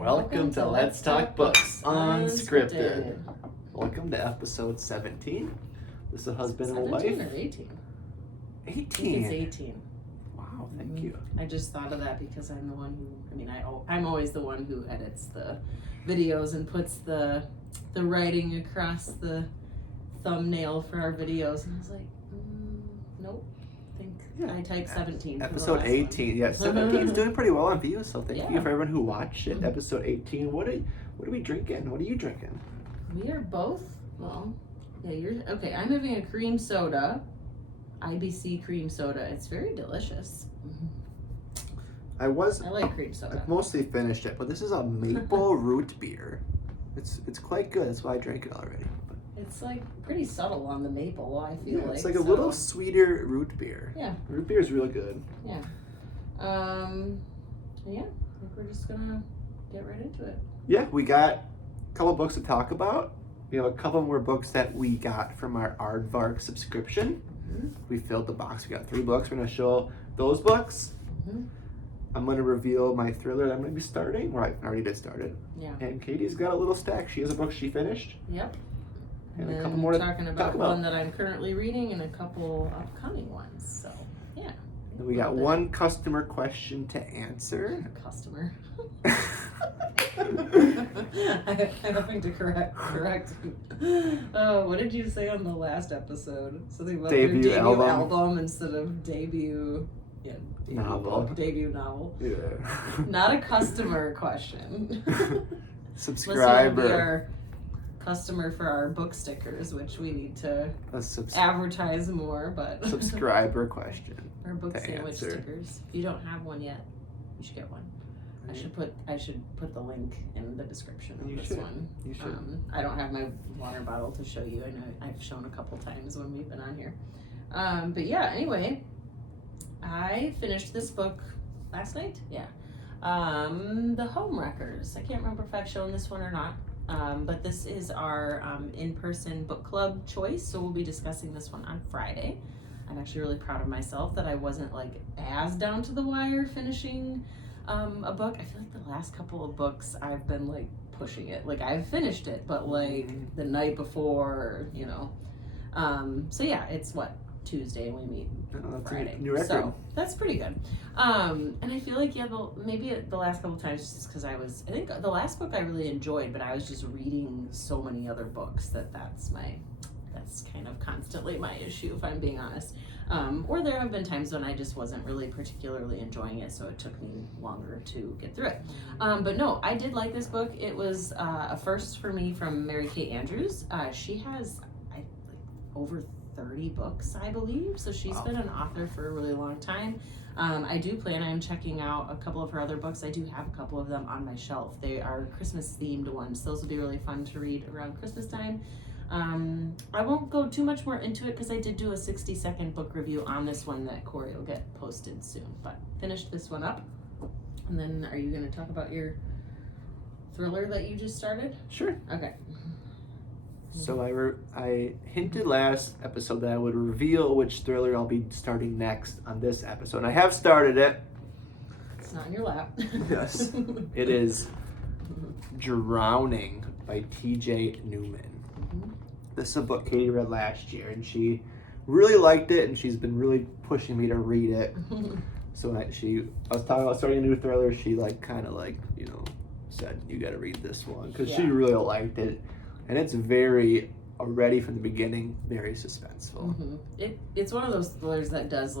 Welcome to Let's Talk Books Unscripted. Welcome to episode 17. This is a husband and wife. 17 or 18? 18. I think it's 18. Wow, thank you. I just thought of that because I'm the one who, I'm always the one who edits the videos and puts the writing across the thumbnail for our videos. And I was like, nope. I typed 17. Episode 18. Yeah, 17 is doing pretty well on views, so thank you for everyone who watched it. Episode 18. What are we drinking? What are you drinking? We are both, okay, I'm having a cream soda, IBC cream soda. It's very delicious. I like cream soda. I've mostly finished it, but this is a maple root beer. It's quite good. That's why I drank it already. But it's like pretty subtle on the maple, I feel like. It's like a little sweeter root beer. Yeah. Root beer is really good. Yeah. I think we're just gonna get right into it. Yeah, we got a couple books to talk about. We have a couple more books that we got from our Aardvark subscription. We filled the box. We got 3 books. We're going to show those books. I'm going to reveal my thriller that I'm going to be starting. Right, I already did start it. Yeah. And Katie's got a little stack. She has a book she finished. Yep. And a couple more to talking about one that I'm currently reading and a couple upcoming ones. So, yeah. And we got one customer question to answer. Customer. I'm having to correct. What did you say on the last episode? Something about debut album instead of debut novel. Debut novel. Yeah. Not a customer question. Subscriber. Be our customer for our book stickers, which we need to advertise more. But subscriber question. Our book sandwich stickers. If you don't have one yet, you should get one. I should put the link in the description of this one. You should. I don't have my water bottle to show you. I know I've shown a couple times when we've been on here. But yeah, anyway, I finished this book last night. Yeah. The Homewreckers. I can't remember if I've shown this one or not. But this is our in-person book club choice. So we'll be discussing this one on Friday. I'm actually really proud of myself that I wasn't like as down to the wire finishing a book. I feel like the last couple of books I've been like pushing it. Like I've finished it, but like the night before, so yeah, it's Tuesday and we meet Friday. New record. So that's pretty good. And I feel like maybe the last couple of times just because I think the last book I really enjoyed, but I was just reading so many other books that's kind of constantly my issue, if I'm being honest. Or there have been times when I just wasn't really particularly enjoying it, so it took me longer to get through it. But no, I did like this book. It was a first for me from Mary Kate Andrews. She has over 30 books, I believe, so she's been an author for a really long time. I do plan on checking out a couple of her other books. I do have a couple of them on my shelf. They are Christmas themed ones. Those will be really fun to read around Christmas time. I won't go too much more into it because I did do a 60-second book review on this one that Corey will get posted soon, but finished this one up. And then are you going to talk about your thriller that you just started? Sure. Okay. So I hinted last episode that I would reveal which thriller I'll be starting next on this episode. And I have started it. It's not in your lap. Yes. It is Drowning by T.J. Newman. This is a book Katie read last year, and she really liked it, and she's been really pushing me to read it. So I was talking about starting a new thriller. She said you got to read this one because she really liked it, and it's very already from the beginning very suspenseful. It's one of those thrillers that does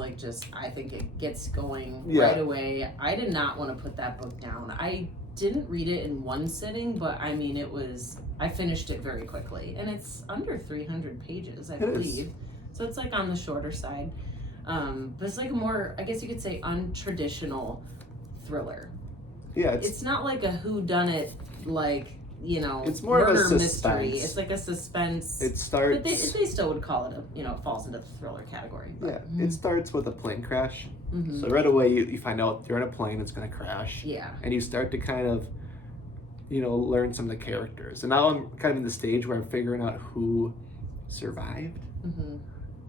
I think it gets going right away. I did not want to put that book down. I didn't read it in one sitting, but I finished it very quickly, and it's under 300 pages, I believe. So it's on the shorter side. But it's a more, I guess you could say, untraditional thriller. Yeah, it's not like a whodunit, it's more murder of a mystery. It's like a suspense. It starts. But they still would call it it falls into the thriller category. But. Yeah, it starts with a plane crash. So right away you find out you're in a plane, it's going to crash. Yeah. And you start to kind of, learn some of the characters. And now I'm kind of in the stage where I'm figuring out who survived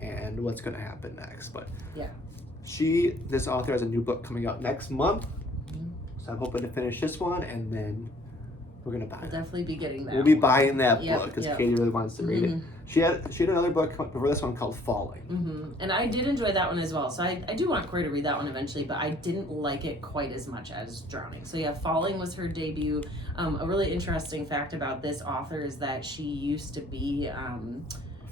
and what's going to happen next. But yeah, this author has a new book coming out next month. So I'm hoping to finish this one, and then we're gonna buy I'll it. definitely be getting that. We'll be one. buying that Yep, book because yep. Katie really wants to read it. Mhm. She had another book before this one called Falling. And I did enjoy that one as well. So I do want Corey to read that one eventually, but I didn't like it quite as much as Drowning. So yeah, Falling was her debut. A really interesting fact about this author is that she used to be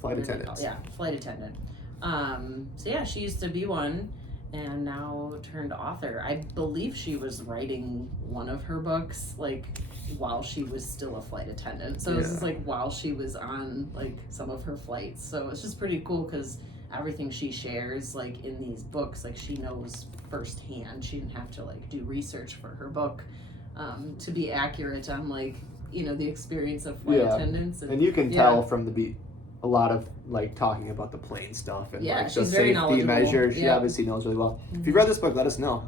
Flight attendant. Yeah, flight attendant. So yeah, she used to be one and now turned author. I believe she was writing one of her books like while she was still a flight attendant. So this is like while she was on like some of her flights. So it's just pretty cool because everything she shares like in these books, like she knows firsthand. She didn't have to like do research for her book to be accurate on like, you know, the experience of flight attendants. And you can tell from a lot of like talking about the plane stuff and like the safety measures. She obviously knows really well. If you've read this book, let us know.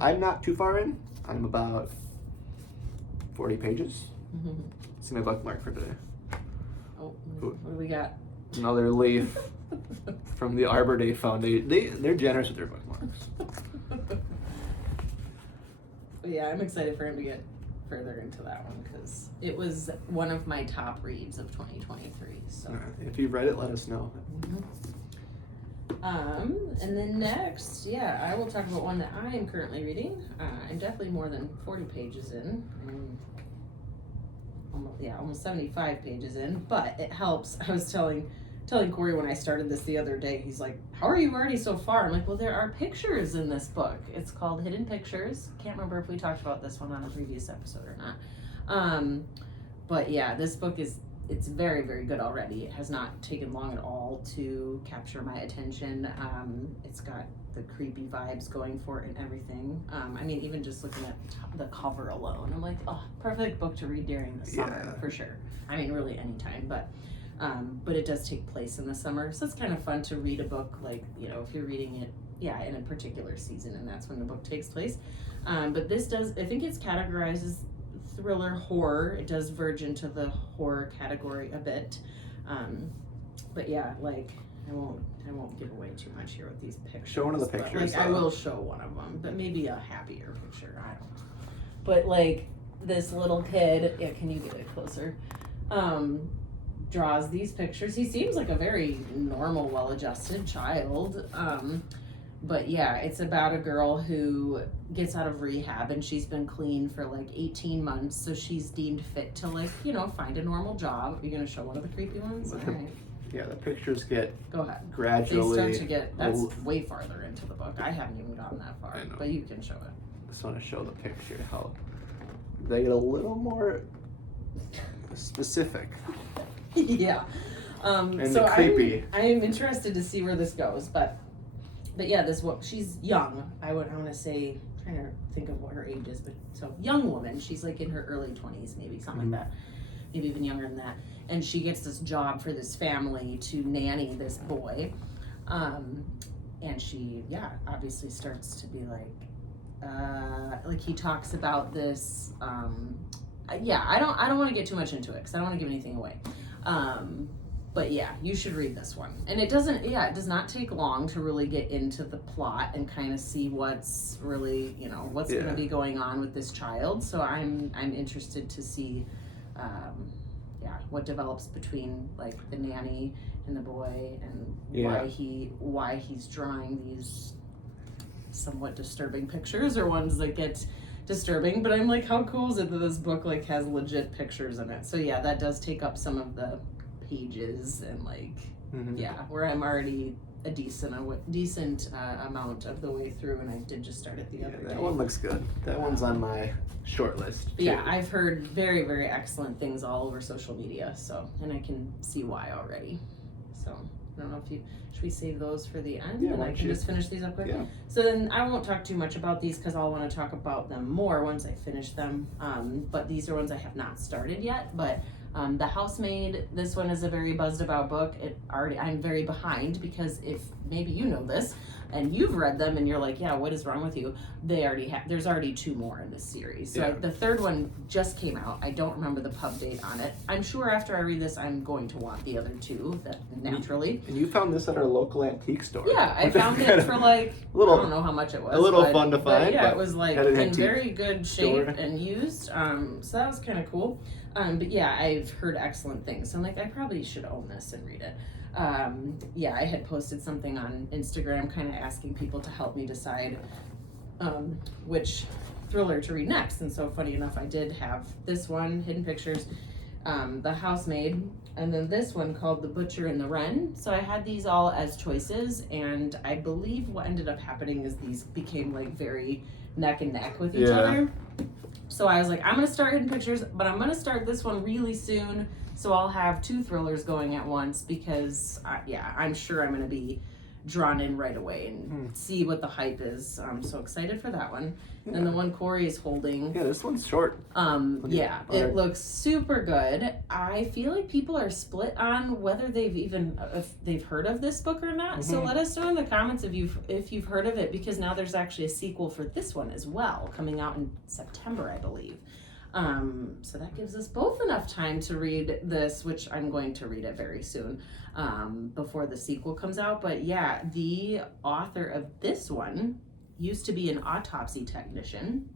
I'm not too far in. I'm about 40 pages. It's my bookmark for today. Oh, what do we got? Another leaf from the Arbor Day Foundation. They're generous with their bookmarks. But yeah, I'm excited for him to get further into that one because it was one of my top reads of 2023. So if you've read it, let us know. And then next, I will talk about one that I am currently reading. I'm definitely more than 40 pages in. Almost 75 pages in, but it helps. I was telling Corey when I started this the other day, he's like, how are you already so far? I'm like, well, there are pictures in this book. It's called Hidden Pictures. Can't remember if we talked about this one on a previous episode or not. But yeah, this book it's very, very good already. It has not taken long at all to capture my attention. It's got the creepy vibes going for it and everything. I mean, even just looking at the cover alone, I'm like, oh, perfect book to read during the summer for sure. I mean, really anytime, but it does take place in the summer, so it's kind of fun to read a book like, you know, if you're reading it, in a particular season, and that's when the book takes place. But this does, I think it's categorized as thriller horror. It does verge into the horror category a bit. But yeah, like I won't give away too much here with these pictures. Show one of the pictures. I will show one of them, but maybe a happier picture. I don't know. But like this little kid, can you get it closer? Draws these pictures. He seems like a very normal, well-adjusted child. But yeah, it's about a girl who gets out of rehab and she's been clean for like 18 months. So she's deemed fit to like, you know, find a normal job. Are you going to show one of the creepy ones? All right. Yeah, the pictures get gradually. They start to get, that's way farther into the book. I haven't even gotten that far, but you can show it. I just want to show the picture, how they get a little more specific. Yeah. So creepy. I'm interested to see where this goes, but yeah, she's young. I want to say, I'm trying to think of what her age is, but so young woman. She's like in her early 20s, maybe something like that, maybe even younger than that. And she gets this job for this family to nanny this boy, and she obviously starts to be like he talks about this. I don't want to get too much into it because I don't want to give anything away. But yeah, you should read this one. And it does not take long to really get into the plot and kind of see what's really, you know, what's going to be going on with this child. So I'm interested to see, what develops between like the nanny and the boy and why he's drawing these somewhat disturbing pictures or ones that get disturbing. But I'm like, how cool is it that this book like has legit pictures in it? So yeah, that does take up some of the pages and like where I'm already a decent amount of the way through, and I did just start it the other day. That one looks good. That one's on my short list too. Yeah, I've heard very, very excellent things all over social media, so, and I can see why already. So I don't know if should we save those for the end, and I can just finish these up quick. Yeah. So then I won't talk too much about these because I'll want to talk about them more once I finish them. But these are ones I have not started yet. But the Housemade, this one is a very buzzed about book. I'm very behind because if maybe you know this, and you've read them and you're like, yeah, what is wrong with you? They already have, there's already 2 more in this series. So the 3rd one just came out. I don't remember the pub date on it. I'm sure after I read this, I'm going to want the other 2, that naturally. And you found this at our local antique store. Yeah, I found it for like, I don't know how much it was. A little fun to find. But yeah, it was like in very good shape store. and used. So that was kind of cool. But yeah, I've heard excellent things. So I'm like, I probably should own this and read it. Yeah, I had posted something on Instagram kind of asking people to help me decide which thriller to read next. And so funny enough, I did have this one, Hidden Pictures, The Housemade, and then this one called The Butcher and the Wren. So I had these all as choices, and I believe what ended up happening is these became like very neck and neck with each other. So I was like, I'm gonna start Hidden Pictures, but I'm gonna start this one really soon, so I'll have 2 thrillers going at once because, yeah, I'm sure I'm gonna be drawn in right away and see what the hype is. I'm so excited for that one. Yeah. And the one Corey is holding. Yeah, this one's short. Yeah, it looks super good. I feel like people are split on whether if they've heard of this book or not. So let us know in the comments if you've heard of it, because now there's actually a sequel for this one as well, coming out in September, I believe. So that gives us both enough time to read this, which I'm going to read it very soon, before the sequel comes out. But yeah, the author of this one used to be an autopsy technician.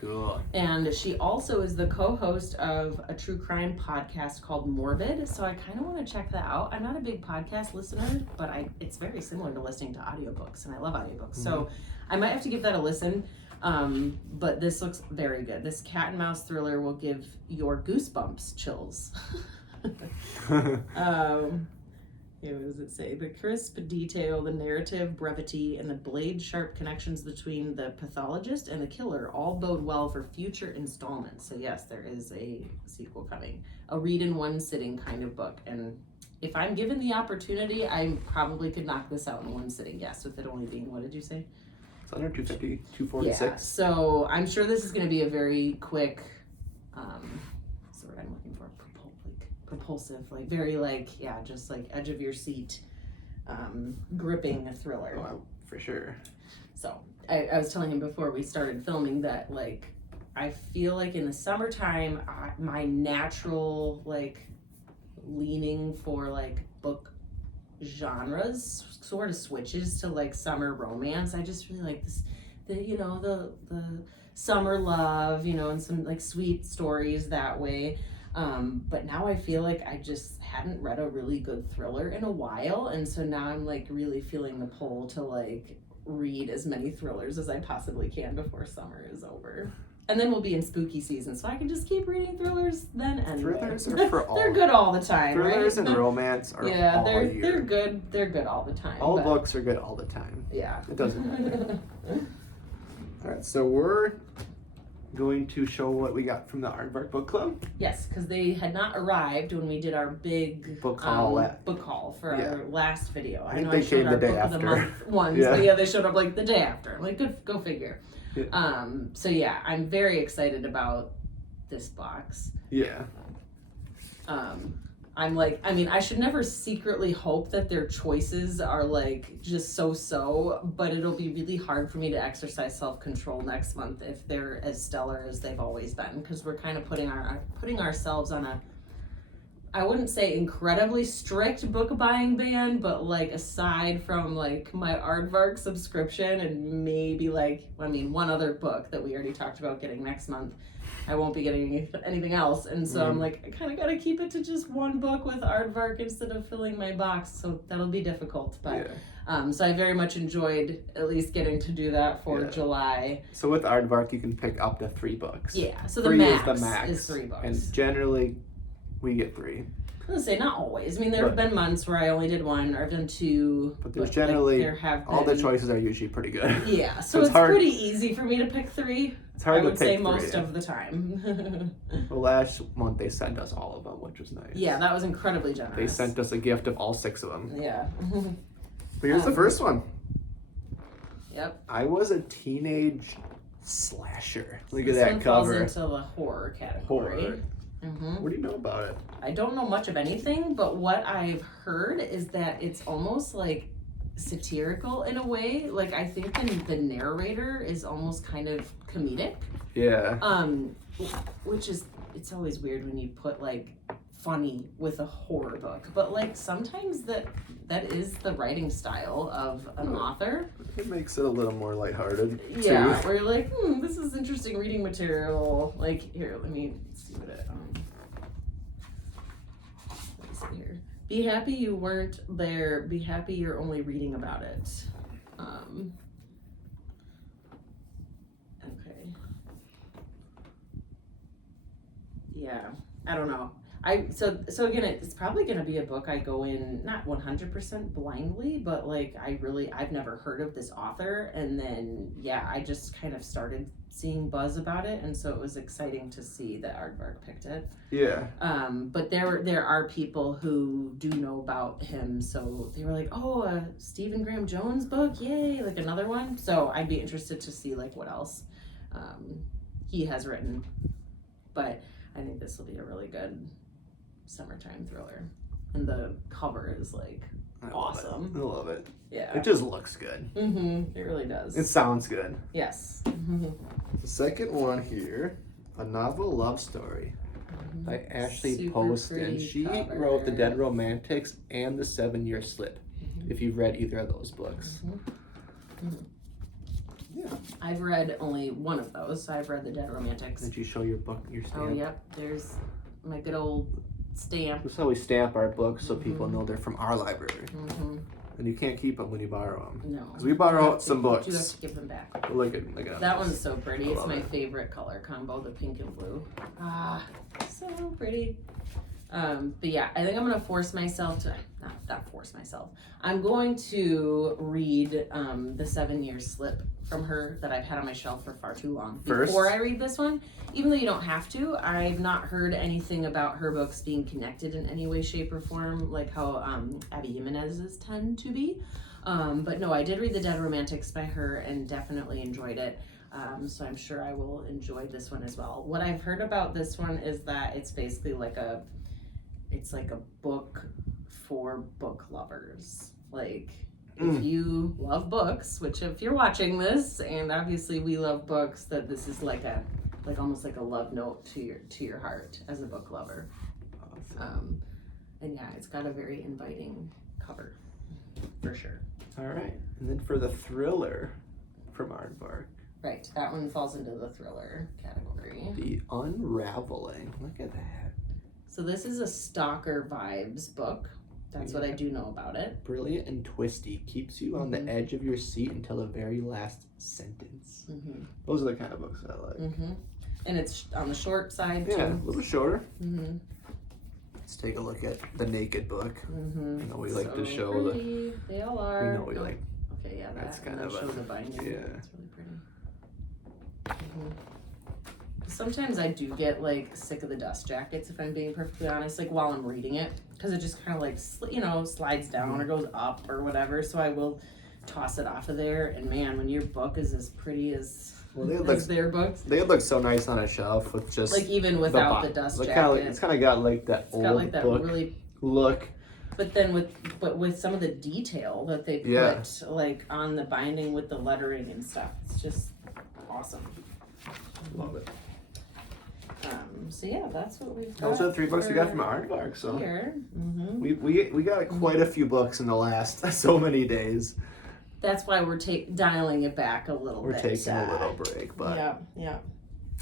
Cool. And she also is the co-host of a true crime podcast called Morbid. So I kind of want to check that out. I'm not a big podcast listener, but it's very similar to listening to audiobooks, and I love audiobooks. So I might have to give that a listen. But this looks very good. This cat and mouse thriller will give your goosebumps chills. Yeah, what does it say? The crisp detail, the narrative brevity, and the blade-sharp connections between the pathologist and the killer all bode well for future installments. So yes, there is a sequel coming. A read in one sitting kind of book. And if I'm given the opportunity, I probably could knock this out in one sitting. Yes, with it only being, what did you say? It's under 250, 246. Yeah, so I'm sure this is going to be a very quick, what's the word I'm looking for? Propulsive, like very just like edge of your seat, gripping thriller. Oh, for sure. So I was telling him before we started filming that like I feel like in the summertime my natural like leaning for like book genres sort of switches to like summer romance. I just really like this, the summer love, and some like sweet stories that way. But now I feel like I just hadn't read a really good thriller in a while, and so now I'm like really feeling the pull to like read as many thrillers as I possibly can before summer is over. And then we'll be in spooky season, so I can just keep reading thrillers then and thrillers are for all. They're good all the time, thrillers right? and romance are all year. They're good. They're good all the time. All books are good all the time. Yeah. It doesn't matter. All right, so we're going to show what we got from the Aardvark Book Club. Yes, because they had not arrived when we did our big book haul for our last video. I think they came the day after. Book of the month ones, but yeah, they showed up like the day after. I'm like, good, go figure. Yeah. So yeah, I'm very excited about this box. Yeah. I'm like, I should never secretly hope that their choices are like just so, but it'll be really hard for me to exercise self-control next month if they're as stellar as they've always been, because we're kind of putting ourselves on a, I wouldn't say incredibly strict book buying ban, but like aside from like my Aardvark subscription and maybe like, one other book that we already talked about getting next month, I won't be getting anything else. And so I'm like, I kind of got to keep it to just one book with Aardvark instead of filling my box. So that'll be difficult. But so I very much enjoyed at least getting to do that for July. So with Aardvark, you can pick up to 3 books. Yeah. So the max is 3 books. And generally, we get 3. I was gonna say not always. There have been months where I only did 1 or I've done 2. But there's generally all the choices are usually pretty good. Yeah, so it's pretty easy for me to pick 3. It's hard to pick say 3, most of the time. Well, last month they sent us all of them, which was nice. Yeah, that was incredibly generous. They sent us a gift of all 6 of them. Yeah. But here's the first one. Yep. I was a teenage slasher. Look at this that one cover. Falls into the horror category. Horror. What do you know about it? I don't know much of anything, but what I've heard is that it's almost like satirical in a way. Like I think the narrator is almost kind of comedic. Yeah. Which is, it's always weird when you put like funny with a horror book, but like sometimes that is the writing style of an author. It makes it a little more lighthearted. Yeah, too. where you're like, this is interesting reading material. Like here, let me see what it. Let me see here. Be happy you weren't there. Be happy you're only reading about it. Okay. Yeah, I don't know. So again, it's probably gonna be a book I go in not 100% blindly, but like I've never heard of this author, and then I just kind of started seeing buzz about it, and so it was exciting to see that Aardvark picked it. Yeah. But there are people who do know about him, so they were like, oh, a Stephen Graham Jones book, yay, like another one. So I'd be interested to see like what else he has written, but I think this will be a really good summertime thriller, and the cover is like awesome. I love it. Yeah, it just looks good. It really does. It sounds good. Yes. The second one here, a novel love story by Ashley Super Poston. pretty She cover. wrote The Dead Romantics and The 7-Year Slip. If you've read either of those books. Yeah. I've read only one of those. So I've read The Dead Romantics. Did you show your book, your stamp? Oh, yep. There's my good old stamp. That's how we stamp our books so people know they're from our library. And you can't keep them when you borrow them. No. Because we borrow some books. You have to give them back. Look at that one's so pretty. It's my it. favorite color combo, the pink and blue. Ah, so pretty. But yeah, I think I'm gonna force myself to not force myself. I'm going to read the 7-Year Slip from her that I've had on my shelf for far too long before I read this one. Even though you don't have to, I've not heard anything about her books being connected in any way, shape, or form, like how Abby Jimenez's tend to be. But no, I did read The Dead Romantics by her and definitely enjoyed it. So I'm sure I will enjoy this one as well. What I've heard about this one is that it's basically like a book for book lovers. Like if you love books, which if you're watching this, and obviously we love books, that this is like almost like a love note to your heart as a book lover. Awesome. And yeah, it's got a very inviting cover for sure. All right, and then for the thriller from Aardvark. Right, that one falls into the thriller category. The Unraveling. Look at that. So this is a stalker vibes book. That's what I do know about it. Brilliant and twisty. Keeps you on the edge of your seat until the very last sentence. Those are the kind of books I like. And it's on the short side too. Yeah, a little shorter. Let's take a look at the naked book. I know we like to show pretty. They all are. We know we like. Okay, yeah, That's kind of show a, the binding. yeah. It's really pretty. Sometimes I do get like sick of the dust jackets, if I'm being perfectly honest, like while I'm reading it, because it just kind of like slides down or goes up or whatever. So I will toss it off of there. And man, when your book is as pretty as their books, they look so nice on a shelf with just like even without the dust jacket. It's kind of got like that old book really look. But then with some of the detail that they put like on the binding with the lettering and stuff, it's just awesome. Love it. So yeah, that's what we've got. Those are the 3 books we got from Aardvark. So here. We got quite a few books in the last so many days. That's why we're dialing it back a little bit. We're taking a little break, but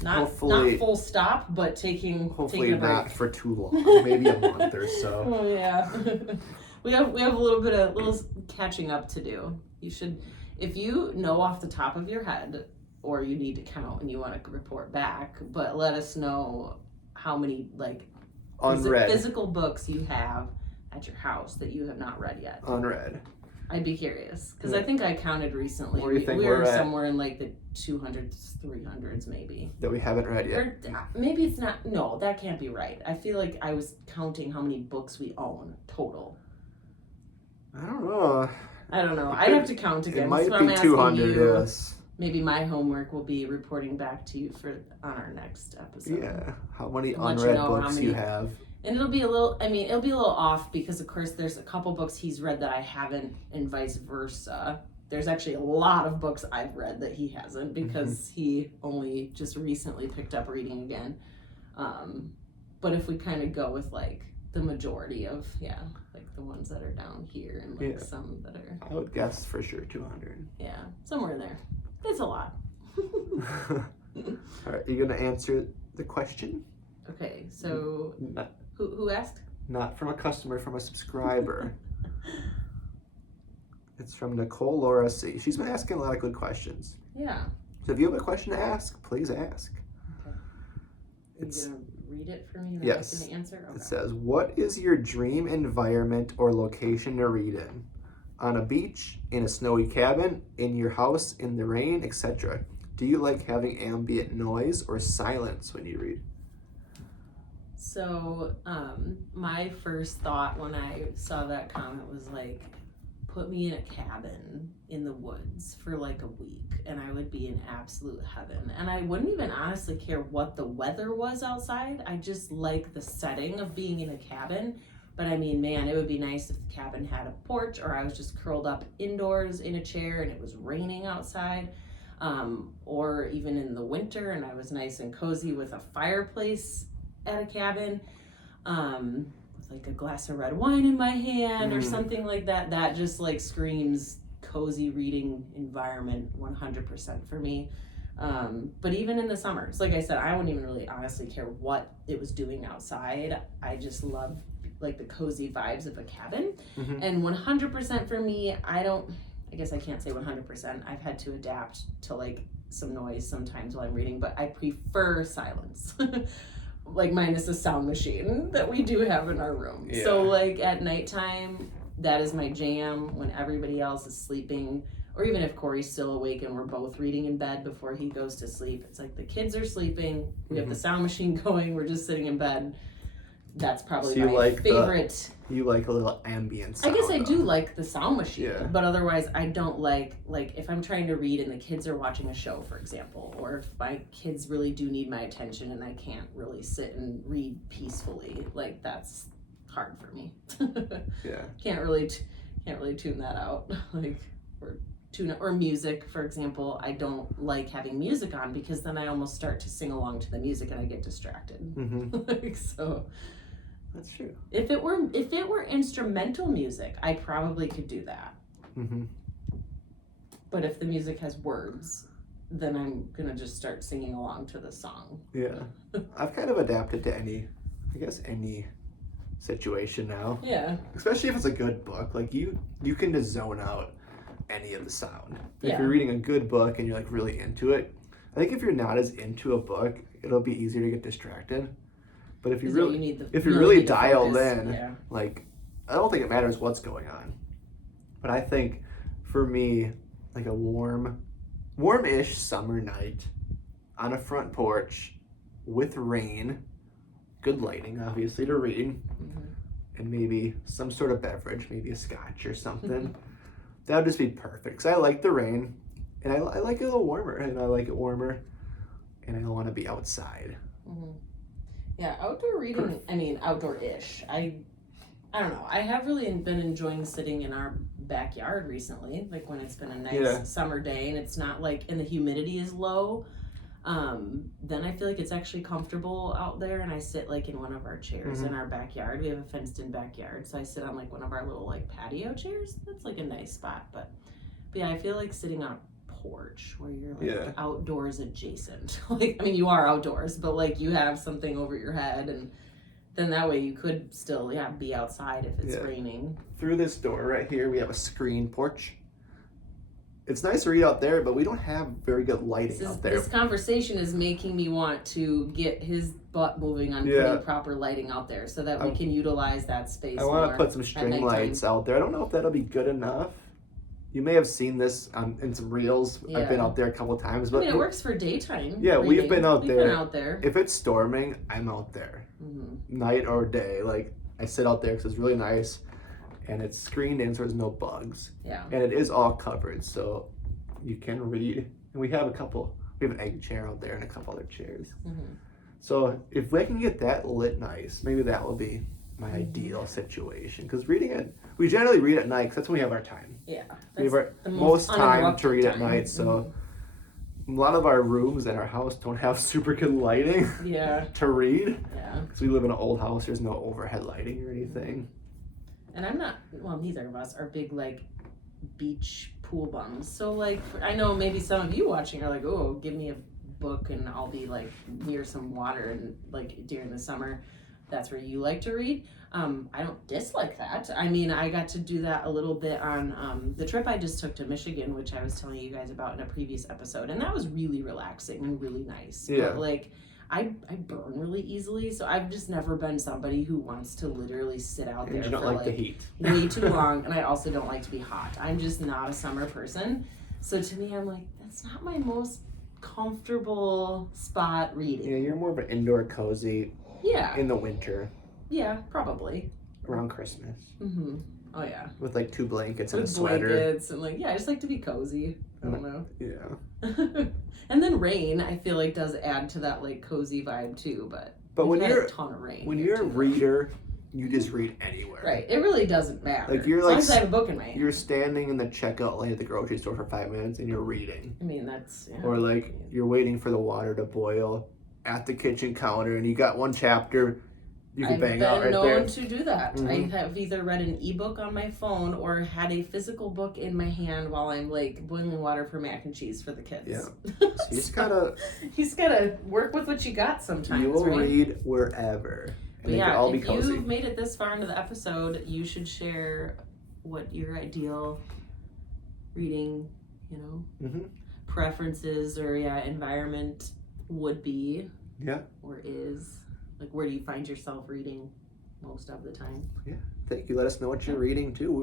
not full stop, but taking a break. Not for too long, maybe a month or so. Oh yeah, we have a little catching up to do. You should, if you know off the top of your head, or you need to count and you want to report back, but let us know how many unread physical books you have at your house that you have not read yet. Unread. I'd be curious because I think I counted recently. Where do you think we were we're at? Somewhere in like the 200s, 300s maybe. That we haven't read yet. Or maybe it's not. No, that can't be right. I feel like I was counting how many books we own total. I don't know. I'd have to count again. It might so be 200. Yes. Maybe my homework will be reporting back to you on our next episode. Yeah. How many I'll let unread you know books you have? And it'll be a little off because of course there's a couple books he's read that I haven't and vice versa. There's actually a lot of books I've read that he hasn't because he only just recently picked up reading again. But if we kind of go with like the majority of, like the ones that are down here and like some that are... I would guess for sure 200. Yeah, somewhere in there. It's a lot. All right, are you going to answer the question? Okay, so who asked? Not from a customer, from a subscriber. It's from Nicole Laura C. She's been asking a lot of good questions. Yeah. So if you have a question to ask, please ask. Okay. Are you going to read it for me and yes. I can answer? Okay. It says, what is your dream environment or location to read in? On a beach, in a snowy cabin, in your house, in the rain, etc. Do you like having ambient noise or silence when you read? So, my first thought when I saw that comment was like, put me in a cabin in the woods for like a week and I would be in absolute heaven. And I wouldn't even honestly care what the weather was outside. I just like the setting of being in a cabin. But I mean, man, it would be nice if the cabin had a porch or I was just curled up indoors in a chair and it was raining outside. Or even in the winter and I was nice and cozy with a fireplace at a cabin. Like a glass of red wine in my hand or something like that. That just like screams cozy reading environment 100% for me. But even in the summers, like I said, I wouldn't even really honestly care what it was doing outside. I just love like the cozy vibes of a cabin. And 100% for me, I guess I can't say 100%. I've had to adapt to like some noise sometimes while I'm reading, but I prefer silence. Like minus the sound machine that we do have in our room. Yeah. So like at nighttime, that is my jam when everybody else is sleeping, or even if Corey's still awake and we're both reading in bed before he goes to sleep. It's like the kids are sleeping, we have the sound machine going, we're just sitting in bed. That's probably so my favorite. You like a little ambient sound. I guess I do like the sound machine, but otherwise I don't like if I'm trying to read and the kids are watching a show, for example, or if my kids really do need my attention and I can't really sit and read peacefully, like that's hard for me. Can't really tune that out. Or music, for example. I don't like having music on because then I almost start to sing along to the music and I get distracted. So that's true. If it were instrumental music, I probably could do that. But if the music has words, then I'm gonna just start singing along to the song. Yeah, I've kind of adapted to any situation now. Yeah, especially if it's a good book. Like you can just zone out any of the sound. If you're reading a good book and you're like really into it. I think if you're not as into a book, it'll be easier to get distracted. But if you really dialed in, like I don't think it matters what's going on. But I think for me, like a warm-ish summer night on a front porch with rain, good lighting obviously to read, and maybe some sort of beverage, maybe a scotch or something. That would just be perfect. Because I like the rain, and I like it a little warmer, and I like it warmer, and I don't want to be outside. Yeah, outdoor reading, outdoor-ish. I don't know. I have really been enjoying sitting in our backyard recently, like when it's been a nice summer day and it's not like, and the humidity is low. Then I feel like it's actually comfortable out there, and I sit like in one of our chairs in our backyard. We have a fenced-in backyard, so I sit on like one of our little like patio chairs. That's like a nice spot, but yeah, I feel like sitting on a porch where you're like outdoors adjacent. You are outdoors, but like you have something over your head, and then that way you could still be outside if it's raining. Through this door right here, we have a screen porch. It's nice to read out there, but we don't have very good lighting out there. This conversation is making me want to get his butt moving on putting proper lighting out there so that we can utilize that space. I want to put some string lights out there. I don't know if that'll be good enough. You may have seen this in some reels. I've been out there a couple of times. But it works for daytime. Yeah, reading. We've been out there. If it's storming, I'm out there. Night or day. Like, I sit out there because it's really nice. And it's screened in so there's no bugs. Yeah. And it is all covered, so you can read. And we have an egg chair out there and a couple other chairs. So if we can get that lit nice, maybe that will be my ideal situation. Because we generally read at night because that's when we have our time. Yeah. We have our the most time uninterrupted to read at time. night. So a lot of our rooms in our house don't have super good lighting Yeah. to read. Yeah. Because we live in an old house, there's no overhead lighting or anything. And I'm not, well, neither of us are big, like, beach pool bums. So, like, I know maybe some of you watching are like, oh, give me a book and I'll be, like, near some water and, like, during the summer. That's where you like to read. I don't dislike that. I mean, I got to do that a little bit on the trip I just took to Michigan, which I was telling you guys about in a previous episode. And that was really relaxing and really nice. Yeah. But, like, I burn really easily, so I've just never been somebody who wants to literally sit out there And you don't for like like the heat. way too long, and I also don't like to be hot. I'm just not a summer person. So to me, I'm like, that's not my most comfortable spot reading. Yeah, you're more of an indoor cozy Yeah, in the winter yeah, probably. around Christmas Mm-hmm. Oh yeah. with like 2 blankets and a With sweater. blankets and like, yeah, I just like to be cozy. I don't know. Yeah. And then rain, I feel like does add to that like cozy vibe too. But when we've had you're a ton of rain. when here, you're a too. reader, you just read anywhere. Right. It really doesn't matter. Like, you're as long like as I have a book in my hand. You're standing in the checkout lane at the grocery store for 5 minutes and you're reading. I mean, that's yeah. Or like you're waiting for the water to boil at the kitchen counter and you got one chapter you can bang out right I've there. been known to do that. Mhm. I have either read an ebook on my phone or had a physical book in my hand while I'm like boiling water for mac and cheese for the kids. Yeah. So you just gotta You just gotta work with what you got sometimes. you will right? read wherever. But And they can yeah, all be if cozy. you've made it this far into the episode, you should share what your ideal reading, Mhm. preferences or environment would be. Yeah. Or is. Like, where do you find yourself reading most of the time? Thank you. Let us know what you're reading too.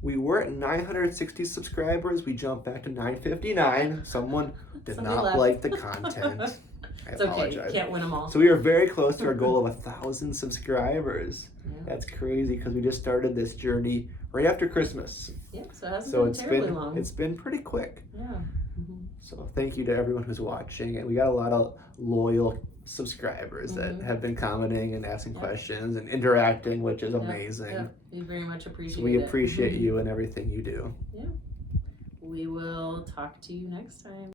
We were at 960 subscribers. We jumped back to 959. Someone did Somebody not left. like the content. I It's okay. apologize. Can't win them all. So we are very close to our goal of 1,000 subscribers. Yeah. That's crazy because we just started this journey right after Christmas. Yeah, so it hasn't So been terribly long. it's been pretty quick. Yeah. Mm-hmm. So thank you to everyone who's watching, and we got a lot of loyal subscribers that have been commenting and asking questions and interacting, which is amazing. Yeah. We very much appreciate So we it. appreciate you and everything you do. We will talk to you next time.